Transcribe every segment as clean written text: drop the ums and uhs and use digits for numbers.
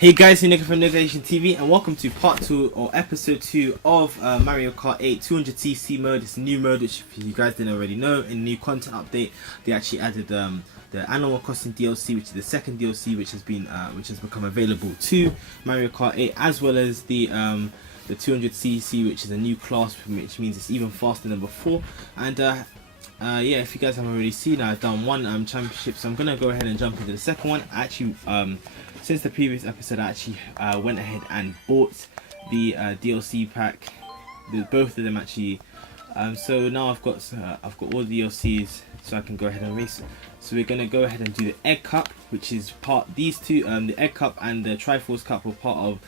Hey guys, it's Nick from Nation TV and welcome to part 2 or episode 2 of Mario Kart 8 200cc mode. It's a new mode which, if you guys didn't already know, in the new content update they actually added the Animal Crossing DLC, which is the second DLC which has become available to Mario Kart 8, as well as the 200cc, which is a new class, which means it's even faster than before. And yeah, if you guys haven't already seen, I've done one championship, so I'm gonna go ahead and jump into the second one. Actually, since the previous episode, I actually went ahead and bought the DLC pack, both of them actually. So now I've got all the DLCs, so I can go ahead and race. So we're gonna go ahead and do the Egg Cup, which is these two, the Egg Cup and the Triforce Cup were part of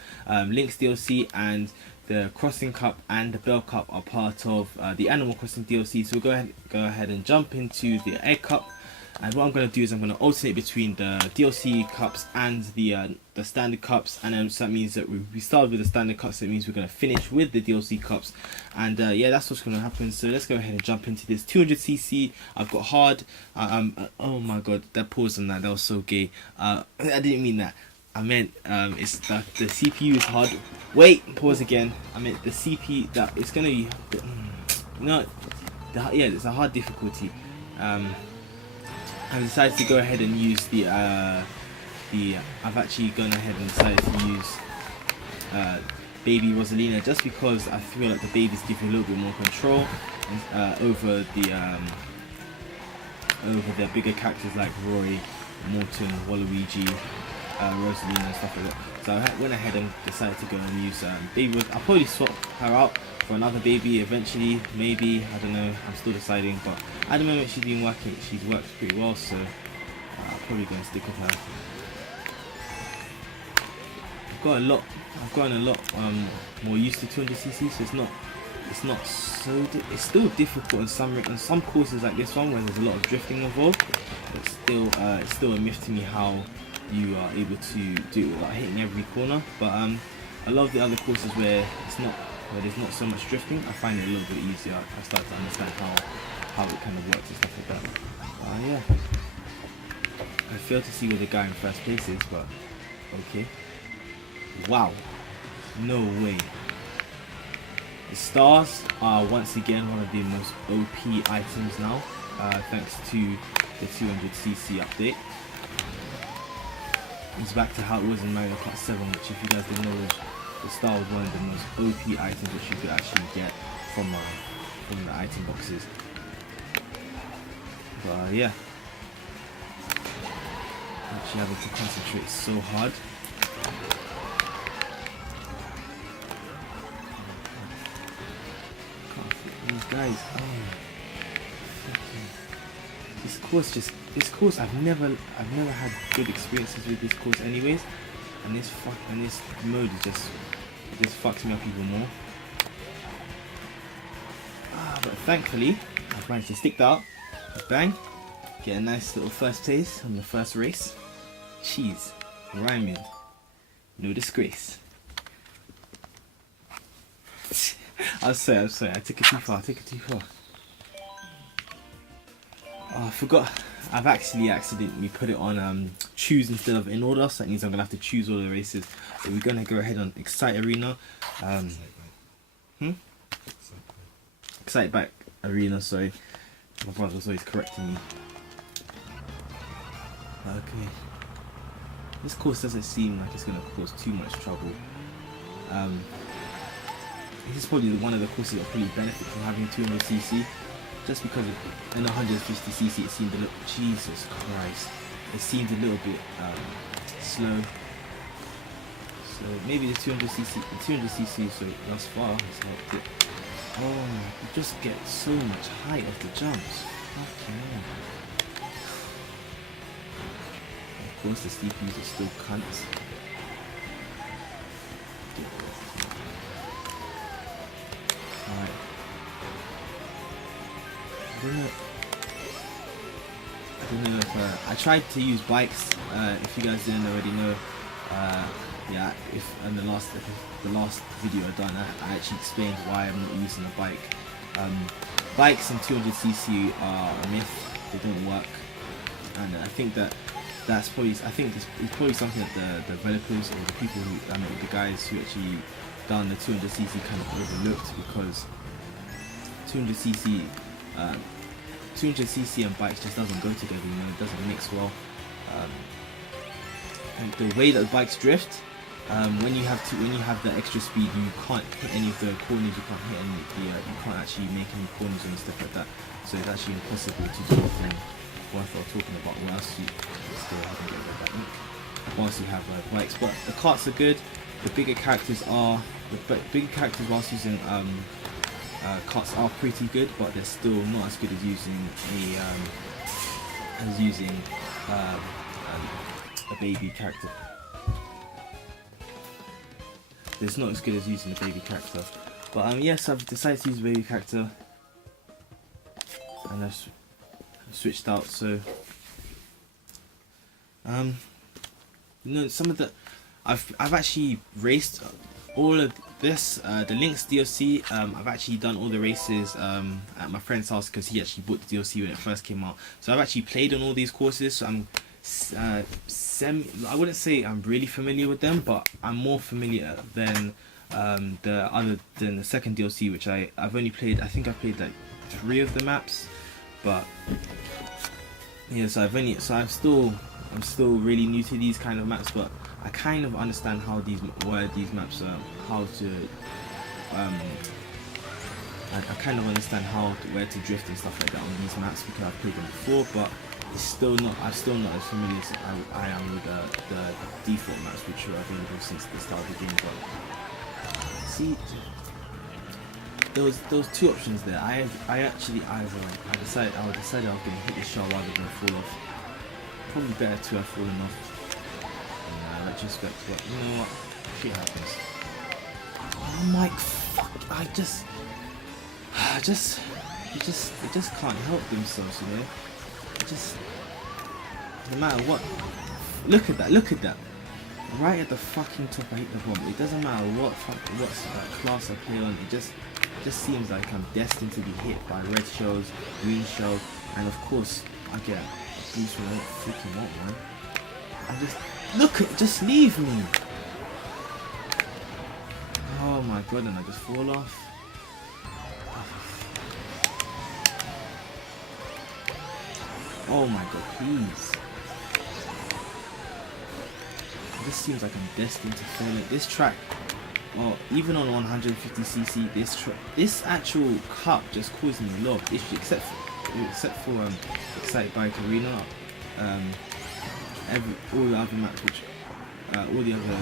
Link's DLC, and the Crossing Cup and the Bell Cup are part of the Animal Crossing DLC. So we'll go ahead and jump into the Egg Cup. And what I'm going to do is I'm going to alternate between the DLC cups and the standard cups, and then so that means that we started with the standard cups, so it means we're going to finish with the DLC cups. And yeah, that's what's going to happen. So let's go ahead and jump into this 200cc. I've got hard. Oh my god, that pause on that was so gay. I didn't mean that. I meant it's the CPU is hard. Wait, pause again. I meant the CPU, that it's going to be yeah, it's a hard difficulty. I've decided to go ahead and use I've actually gone ahead and decided to use Baby Rosalina, just because I feel like the babies give you a little bit more control over the bigger characters like Roy, Morton, Waluigi, Rosalina and stuff like that. So I went ahead and decided to go and use Baby Ros. I'll probably swap her out for another baby eventually, maybe, I don't know, I'm still deciding, but at the moment she's worked pretty well, so I'm probably going to stick with her. I've gotten a lot more used to 200cc, so it's still difficult on some courses like this one where there's a lot of drifting involved, but it's still a myth to me how you are able to do it without hitting every corner. But a lot of the other courses where there's not so much drifting, I find it a little bit easier. I start to understand how it kind of works and stuff like that. Yeah, I failed to see where the guy in first place is, but okay. Wow, no way. The stars are once again one of the most OP items now, thanks to the 200cc update. It's back to how it was in Mario Kart 7, which, if you guys didn't know, the star was one of the most OP items which you could actually get from the item boxes. But yeah, actually having to concentrate so hard. Can't fit these guys. This course I've never had good experiences with this course anyways, and this mode just fucks me up even more. But thankfully I've managed to stick that out. Bang, get a nice little first place on the first race. Cheese, rhyming, no disgrace. I'm sorry, I took it too far. Oh, I forgot. I've actually accidentally put it on choose instead of in order, so that means I'm gonna have to choose all the races. So we're gonna go ahead on Excite Arena. Excite Back Arena, sorry. My brother was always correcting me. Okay. This course doesn't seem like it's gonna cause too much trouble. This is probably one of the courses that probably benefit from having 200cc. Just because in 150cc it seemed a little, Jesus Christ, it seemed a little bit slow. So maybe the 200cc, so thus far has helped it. Oh, you just get so much height off the jumps. Okay. Of course the CPUs are still cunts. Alright. I don't know if I tried to use bikes. If you guys didn't already know, yeah, if in the last video I done, I actually explained why I'm not using a bike. Bikes in 200cc are a myth. They don't work, and I think that that's probably, I think this is probably something that the developers or the people who, the guys who actually done the 200cc kind of overlooked, because 200cc 200cc and bikes just doesn't go together, you know, it doesn't mix well. And the way that the bikes drift, when you have the extra speed, you can't hit any of the corners, you can't hit any of the, you can't actually make any corners and stuff like that. So it's actually impossible to do anything worthwhile talking about whilst you still haven't got that ink. Whilst you have bikes, but the karts are good. The bigger characters whilst using karts are pretty good, but they're still not as good as using a baby character. It's not as good as using a baby character. But yes, I've decided to use a baby character, and I've switched out. So you know, some of the I've actually raced all of this, the Link's DLC. I've actually done all the races at my friend's house, because he actually bought the DLC when it first came out. So I've actually played on all these courses. So I'm I wouldn't say I'm really familiar with them, but I'm more familiar than the second DLC, which I've only played. I think I played like 3 of the maps, but yeah. So I'm still really new to these kind of maps, but I kind of understand how these maps are, how to I kind of understand where to drift and stuff like that on these maps, because I've played them before. But I'm still not as familiar as I am with the default maps, which are available since the start of the game. But see, those 2 options there. I decided I was going to hit the shell rather than fall off. Probably better to have fallen off in retrospect, but you know what? Shit happens. I'm like, fuck! It just can't help themselves, you know. No matter what. Look at that. Right at the fucking top, I hit the bomb. It doesn't matter what class I play on. It just seems like I'm destined to be hit by red shells, green shells, and of course I get a boost when I don't freaking want one. Just leave me. Oh my god, and I just fall off. Oh my god, please. This seems like I'm destined to fail at this track. Well, even on 150cc, this actual cup just caused me a lot of issues, except for Excite Bike Arena. All the other maps, all the other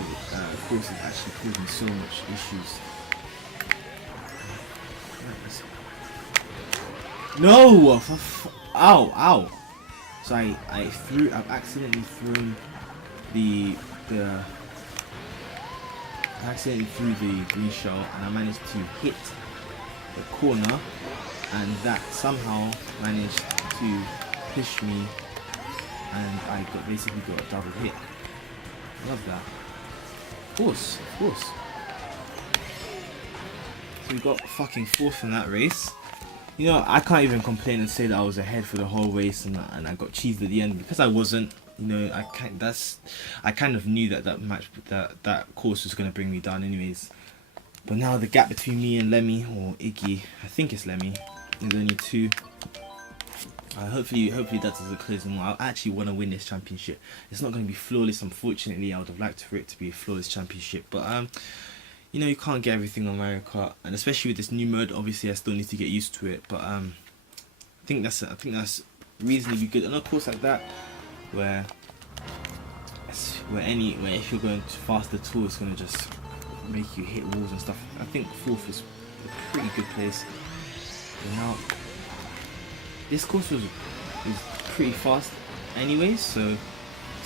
courses actually caused me so much issues. No! Ow! So I've accidentally thrown the green shell, and I managed to hit the corner, and that somehow managed to push me, and I basically got a double hit. Love that. Of course. So we got fucking 4th in that race. You know, I can't even complain and say that I was ahead for the whole race and I got cheesed at the end, because I wasn't. You know, I kind of knew that course was going to bring me down anyways. But now the gap between me and Lemmy, or Iggy, I think it's Lemmy, is only 2. Hopefully that doesn't close them. I actually want to win this championship. It's not going to be flawless, unfortunately. I would have liked for it to be a flawless championship, but you know, you can't get everything on Mario Kart, and especially with this new mode. Obviously, I still need to get used to it, but I think that's reasonably good. And of course, like that, where if you're going fast at all, it's going to just make you hit walls and stuff. I think 4th is a pretty good place. And now, this course is pretty fast anyways, so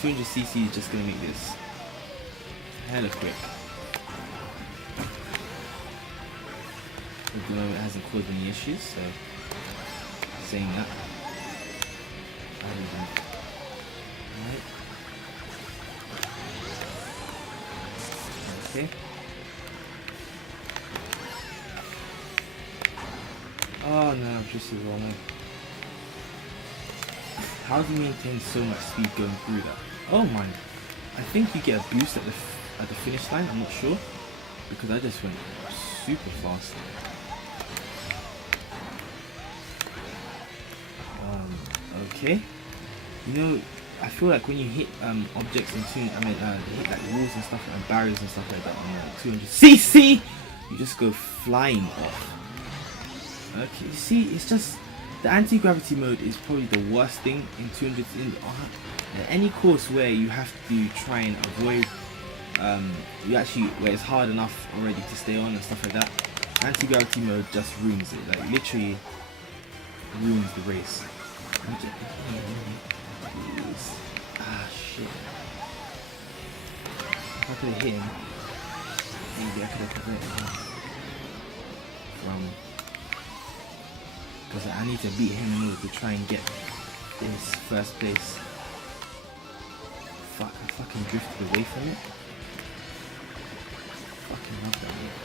200cc is just going to make this hella quick. At the moment it hasn't caused any issues, so saying that. Alright. Okay. Oh no, I've just the wrong way. How do you maintain so much speed going through that? Oh my, I think you get a boost at the finish line, I'm not sure, because I just went super fast. Okay, you know, I feel like when you hit objects in hit like walls and stuff and barriers and stuff like that on 200cc, you just go flying off. Okay, you see, it's just the anti-gravity mode is probably the worst thing in 200 in any course where you have to try and avoid where it's hard enough already to stay on and stuff like that. Anti-gravity mode just ruins it, like literally ruins the race. Ah shit. If I could have hit him, maybe I could have prevented him from, because I need to beat him in order to try and get this first place. Fuck, I fucking drifted away from it. Fucking love that move.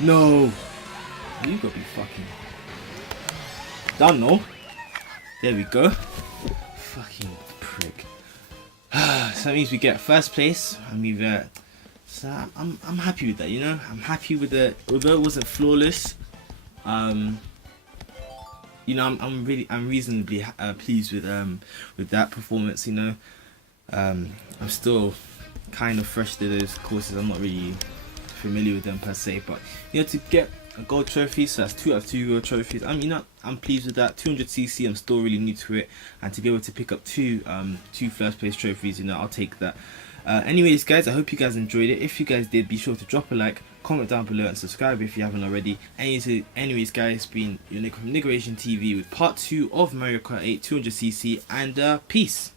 No! You gotta be fucking done, no? There we go. Fucking prick. So that means we get first place, and we've so I'm happy with that, you know. I'm happy with it, although it wasn't flawless. You know, I'm reasonably pleased with that performance. You know, I'm still kind of fresh to those courses. I'm not really familiar with them per se, but you know, to get a gold trophy, so that's 2 out of 2 gold trophies. I'm pleased with that. 200cc, I'm still really new to it, and to be able to pick up two first place trophies, you know, I'll take that. Anyways, guys, I hope you guys enjoyed it. If you guys did, be sure to drop a like, comment down below, and subscribe if you haven't already. Anyways, guys, it's been your Nick from Niggeration TV with part 2 of Mario Kart 8 200cc, and peace.